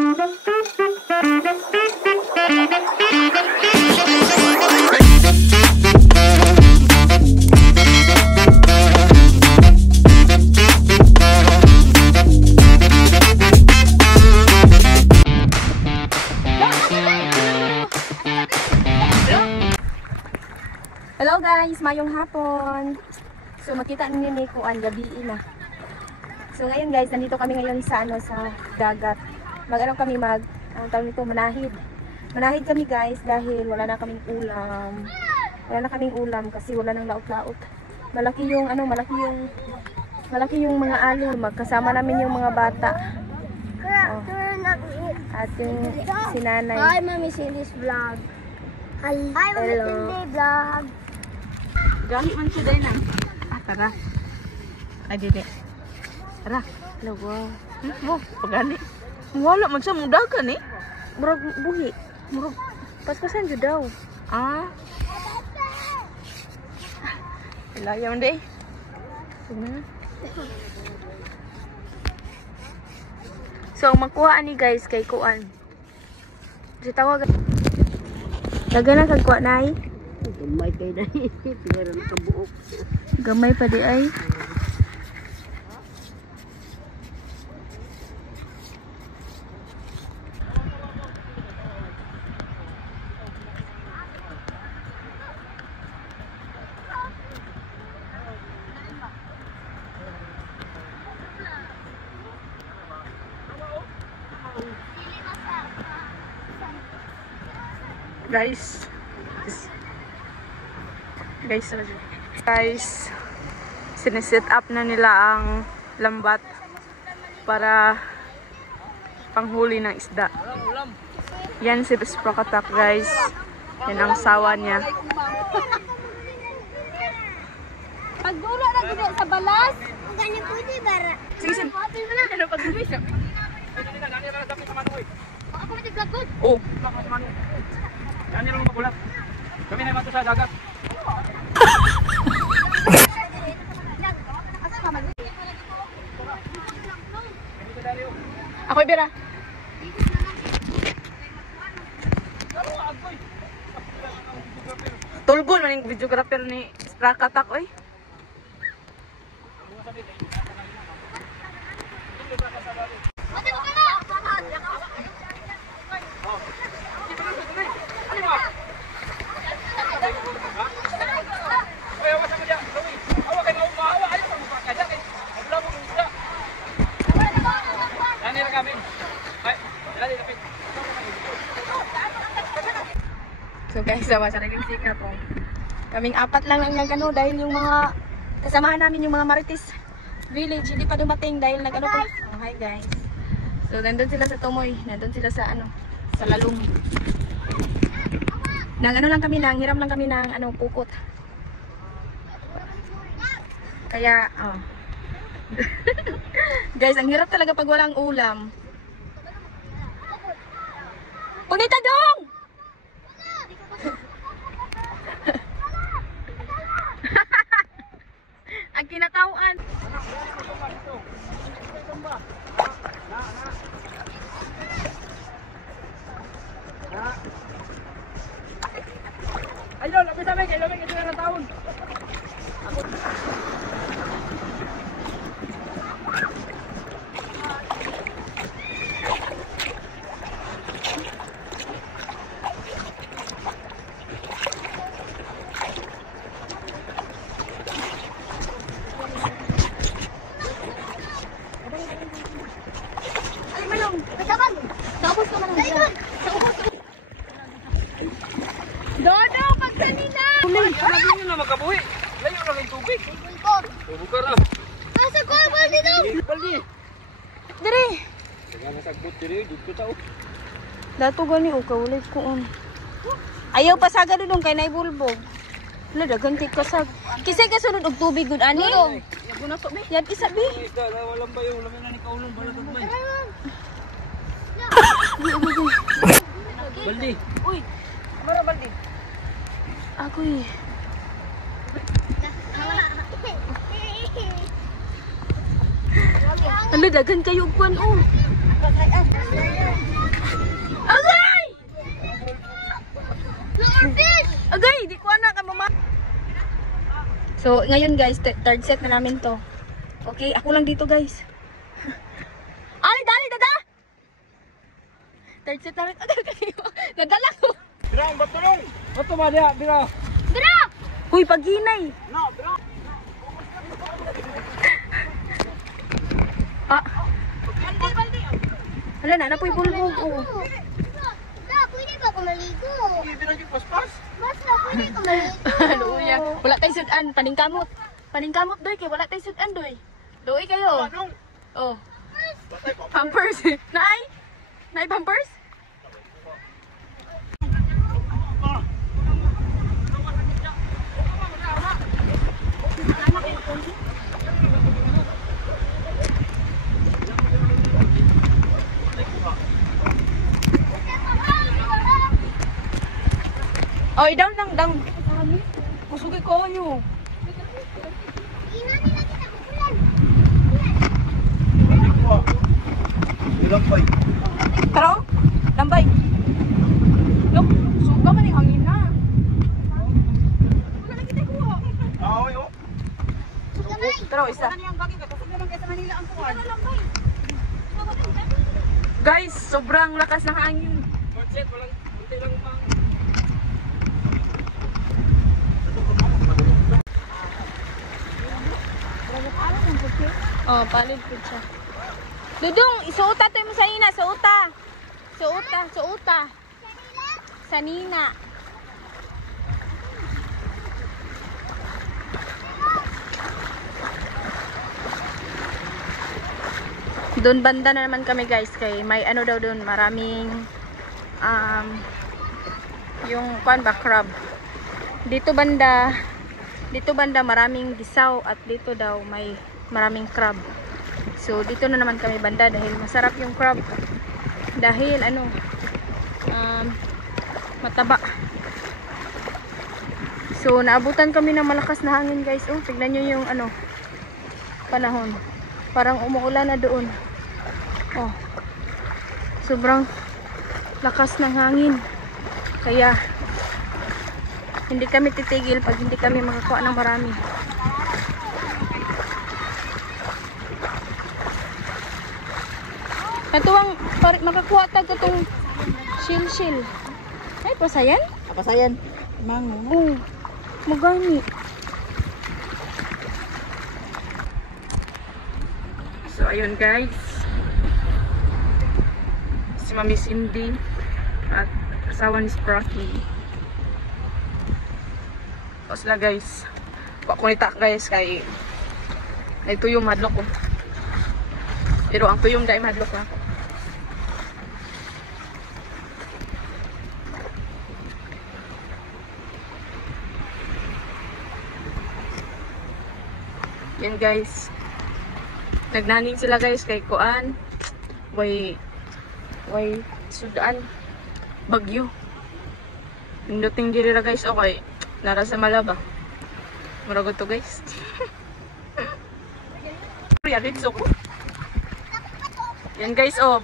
Hello guys, mayong hapon. So makita ninyo ni kuan gabi na. So ngayon guys, nandito kami ngayon sa sa dagat. Mag-ano kami ang tawag nito, manahid. Manahid kami guys dahil wala na kaming ulam. Wala na kaming ulam kasi wala nang laot-laot. Malaki yung mga alon. Magkasama namin yung mga bata. Oh. At yung sinanay. Hi, Mami Cindy's vlog. Hi, Mami Cindy vlog. Gahi man siya dahil na. Tara. Ay, dili. Tara. Lawa. Mo, pagani. Wala man siya mong dagan eh. Murag buhi. Murag paspasan dyan daw. Ilaya man day. So, magkuha ni guys kay kuan. Si tawag. Lagay na kagkuha na ay. Gamay kayo na pero nakabuok. Gamay pa di ay. Guys, siniset up na nila ang lambat para panghuli ng isda. Yan si Sprakatak guys. Yan ang sawa niya. Pagdula na gina sa balas. Ang ganyan pwede bara. Sige, ano pagdula siya? Ako na tiglagod. Oh. Yan lang magulat. Kami na mato sa dagat. Ako'y bira. Tulgon man yung videographer ni Sprakatak oy. So guys, sama sa naging sikat po. Kaming apat lang ang nagano dahil yung mga kasamahan namin yung mga Marites Village hindi pa dumating dahil nagano pa. Oh, hi guys. So nandun sila sa Tumoy, nandun sila sa sa Lalong. Nang lang kami hiram lang kami ng pukot. Kaya guys, ang hirap talaga pag walang ulam. Punita dong! Ang kinatawan. Ayun, lapit sa mga, lapit ito na taon. Dodo, magkanina! Sabi nyo na makabuhi. Layo lang yung tubig. Bukar na. Nasa ko baldi daw. Baldi. Diri. Tengah nasagbot diri, dito tao. Dato gani o kaulit ko on. Ayaw pasaga dudong kay naibulbog. Wala dagan kay kasag. Kisay ka sunod og tubig gud ani. Yago na to be. Yan isa bi. Walang ba yung lamin na ni kaulong balat ug may. Baldi. Uy. Amara baldi. Agoy. Ano dagan kayo kwan oh. ngayon guys, third set na namin to. Okay, ako lang dito guys. Ali, dali, dada! Third set namin. Nadala ko. Birang, batulong! Bato ba dia, bira? Bira! Huy, paghinay. No, bira! Ah. Hala na, napoy bulbog. Oh. La, pwede ba ako maligo? Hindi na yung paspas. Basta, pwede ko maligo. Luya. Wala tayong sudan, paningkamot. Paningkamot doy kay wala tayong sudan doy. Doy kayo. Anong? Oh. Pampers. Nay? Nay pampers? Oy, down lang, down. Kusugay ko nyo. Ilang pa. Taro, lambay. Look, suga man yung hangin na. Wala lagi tayo kuha. Aoy, oh. Taro, isa. Guys, sobrang lakas ng hangin. Budget, walang kunti lang pa. Oh, palid po siya. Dudong, isuuta to mo sa ina, suuta. Suuta, suuta. Sanina. Doon banda na naman kami guys kay may ano daw doon, maraming yung kuan ba, crab. Dito banda maraming gisaw at dito daw may maraming crab. So dito na naman kami banda dahil masarap yung crab. Dahil ano mataba. So naabutan kami ng malakas na hangin guys. Oh, tignan nyo yung ano panahon. Parang umuulan na doon. Oh. Sobrang lakas ng hangin. Kaya hindi kami titigil pag hindi kami makakuha ng marami. Katuwang makakuha tag katong shil-shil. Ay, pasayan? Pasayan. Mango. Oo. Magani. So, ayun guys. Si Mami Cindy at asawa ni Sprocky. O sila guys. Pakunita guys kay ay tuyong madlok ko. Pero ang tuyong dahil madlok na. Yan guys. Nagnaning sila guys kay kuan. Way sudan bagyo. Pinduting diri ra guys okay. Nara sa Malaba. Muragot to guys. Yan so ko. Yan guys oh.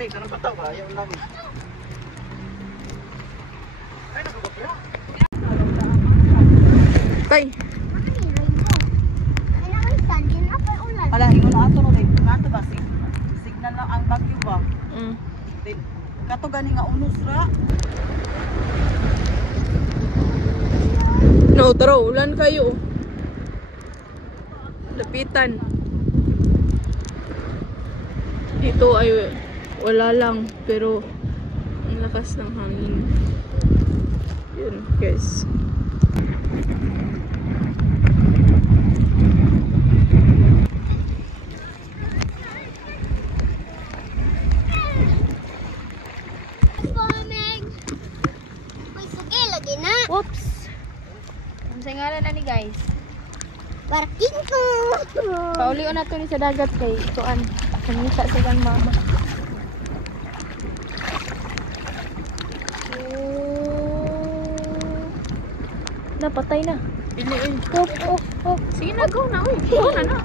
May kanang bataw ba? Ayaw lang. Tay. Ala, ingon na ato no day. Nato ba signal lang ang bagyo ba? Then kato gani nga unos ra. No, taro, ulan kayo. Lapitan. Dito ay wala lang pero ang lakas ng hangin. Yun, guys. Oops. Ang singalan na ni guys. Parking ko. Paulion na to ni sa dagat kay tuan. Kamita silang mama. Napatay na. Pili eh. Oh. Sige na, go na. Uy. Go na.